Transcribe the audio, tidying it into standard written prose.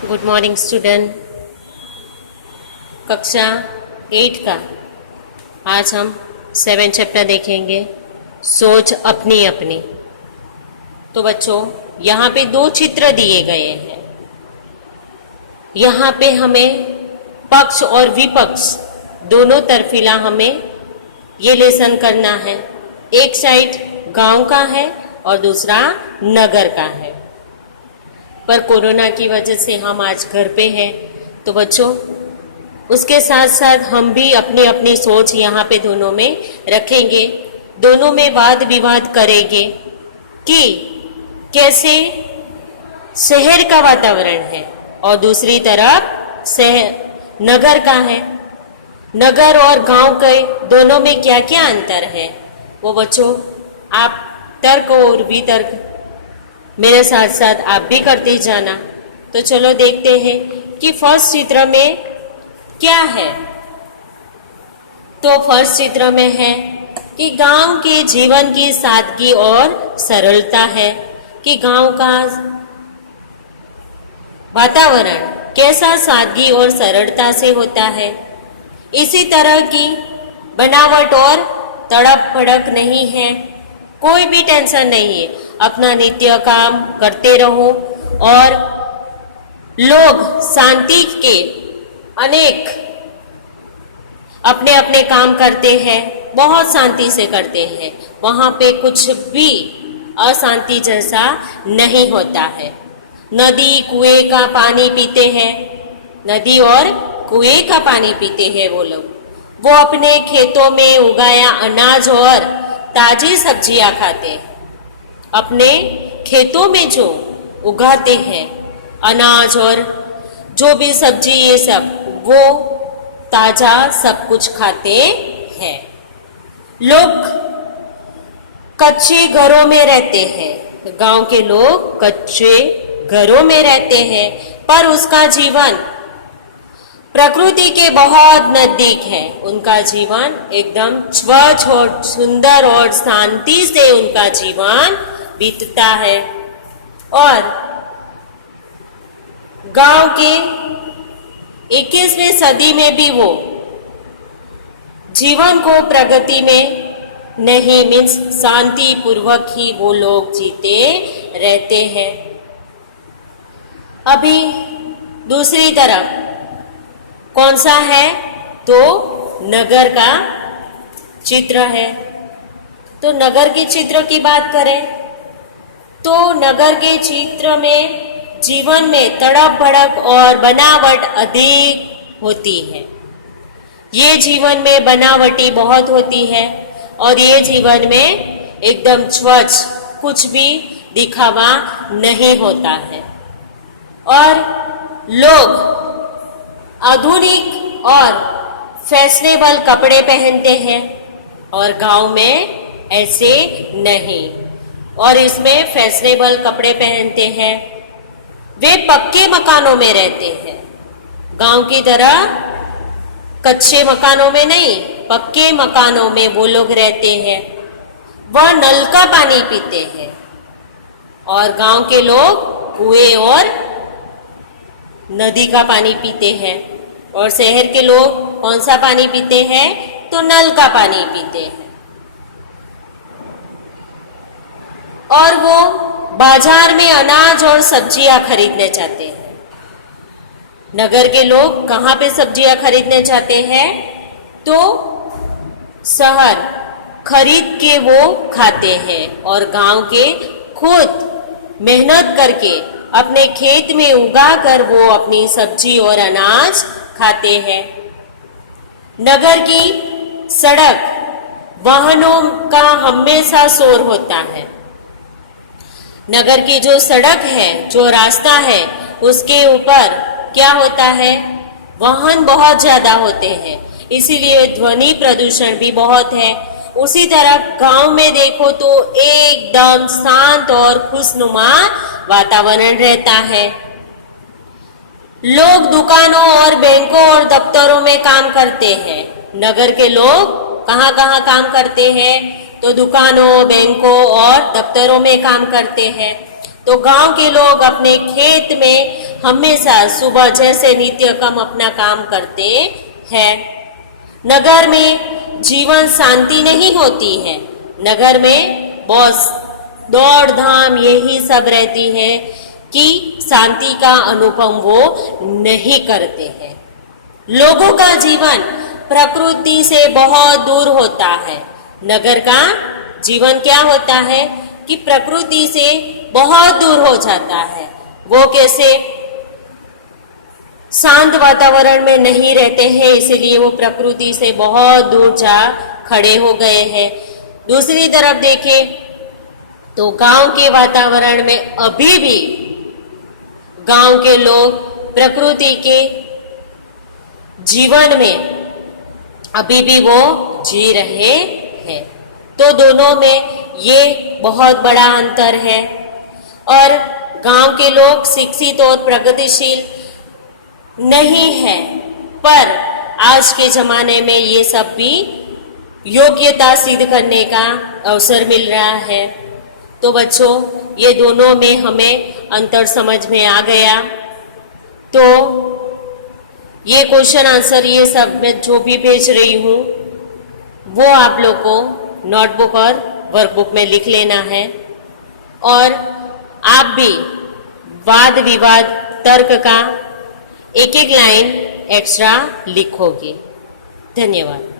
Good morning student. कक्षा 8 का आज हम 7 चैप्टर देखेंगे, सोच अपनी अपनी। तो बच्चों, यहाँ पे 2 चित्र दिए गए हैं। यहाँ पे हमें पक्ष और विपक्ष दोनों तरफीला हमें ये लेसन करना है। एक साइड गांव का है और दूसरा नगर का है। पर कोरोना की वजह से हम आज घर पे हैं, तो बच्चों उसके साथ साथ हम भी अपनी अपनी सोच यहाँ पे दोनों में रखेंगे, दोनों में वाद विवाद करेंगे कि कैसे शहर का वातावरण है और दूसरी तरफ नगर का है। नगर और गांव के दोनों में क्या क्या अंतर है, वो बच्चों आप तर्क और वितर्क मेरे साथ साथ आप भी करते जाना। तो चलो देखते हैं कि फर्स्ट चित्र में क्या है। तो फर्स्ट चित्र में है कि गांव के जीवन की सादगी और सरलता है, कि गांव का वातावरण कैसा सादगी और सरलता से होता है। इसी तरह की बनावट और तड़प भड़क नहीं है, कोई भी टेंशन नहीं है, अपना नित्य काम करते रहो। और लोग शांति के अनेक अपने अपने काम करते हैं, बहुत शांति से करते हैं। वहाँ पे कुछ भी अशांति जैसा नहीं होता है। नदी कुएं का पानी पीते हैं, नदी और कुएं का पानी पीते हैं वो लोग। वो अपने खेतों में उगाया अनाज और ताजी सब्जियां खाते हैं। अपने खेतों में जो उगाते हैं अनाज और जो भी सब्जी, ये सब वो ताजा सब कुछ खाते हैं। लोग कच्चे घरों में रहते हैं, गांव के लोग कच्चे घरों में रहते हैं, पर उसका जीवन प्रकृति के बहुत नजदीक है। उनका जीवन एकदम स्वच्छ और सुंदर और शांति से उनका जीवन बीतता है। और गांव के 21वीं सदी में भी वो जीवन को प्रगति में नहीं, मीन्स शांति पूर्वक ही वो लोग जीते रहते हैं। अभी दूसरी तरफ कौन सा है, तो नगर का चित्र है। तो नगर के चित्र की बात करें तो नगर के चित्र में जीवन में तड़प भड़क और बनावट अधिक होती है। ये जीवन में बनावटी बहुत होती है और ये जीवन में एकदम स्वच्छ, कुछ भी दिखावा नहीं होता है। और लोग आधुनिक और फैशनेबल कपड़े पहनते हैं और गांव में ऐसे नहीं। और इसमें फैशनेबल कपड़े पहनते हैं, वे पक्के मकानों में रहते हैं। गांव की तरह कच्चे मकानों में नहीं, पक्के मकानों में वो लोग रहते हैं। वह नल का पानी पीते हैं और गांव के लोग कुएं और नदी का पानी पीते हैं। और शहर के लोग कौन सा पानी पीते हैं, तो नल का पानी पीते हैं। और वो बाजार में अनाज और सब्जियां खरीदने जाते हैं। नगर के लोग कहाँ पे सब्जियां खरीदने जाते हैं, तो शहर खरीद के वो खाते हैं। और गांव के खुद मेहनत करके अपने खेत में उगा कर वो अपनी सब्जी और अनाज खाते हैं। नगर की सड़क वाहनों का हमेशा शोर होता है। नगर की जो सड़क है, जो रास्ता है, उसके ऊपर क्या होता है, वाहन बहुत ज्यादा होते हैं, इसीलिए ध्वनि प्रदूषण भी बहुत है। उसी तरह गांव में देखो तो एकदम शांत और खुशनुमा वातावरण रहता है। लोग दुकानों और बैंकों और दफ्तरों में काम करते हैं। नगर के लोग कहाँ कहाँ काम करते हैं, तो दुकानों, बैंकों और दफ्तरों में काम करते हैं। तो गांव के लोग अपने खेत में हमेशा सुबह जैसे नित्य कम अपना काम करते हैं। नगर में जीवन शांति नहीं होती है। नगर में बस दौड़ धाम यही सब रहती है कि शांति का अनुभव वो नहीं करते हैं। लोगों का जीवन प्रकृति से बहुत दूर होता है। नगर का जीवन क्या होता है कि प्रकृति से बहुत दूर हो जाता है। वो कैसे? शांत वातावरण में नहीं रहते हैं, इसीलिए वो प्रकृति से बहुत दूर जा खड़े हो गए हैं। दूसरी तरफ देखें तो गांव के वातावरण में अभी भी गांव के लोग प्रकृति के जीवन में अभी भी वो जी रहे हैं। तो दोनों में ये बहुत बड़ा अंतर है। और गांव के लोग शिक्षित और प्रगतिशील नहीं है, पर आज के जमाने में ये सब भी योग्यता सिद्ध करने का अवसर मिल रहा है। तो बच्चों, ये दोनों में हमें अंतर समझ में आ गया। तो ये क्वेश्चन आंसर ये सब मैं जो भी भेज रही हूँ वो आप लोग को नोटबुक और वर्कबुक में लिख लेना है। और आप भी वाद विवाद तर्क का एक एक लाइन एक्स्ट्रा लिखोगे। धन्यवाद।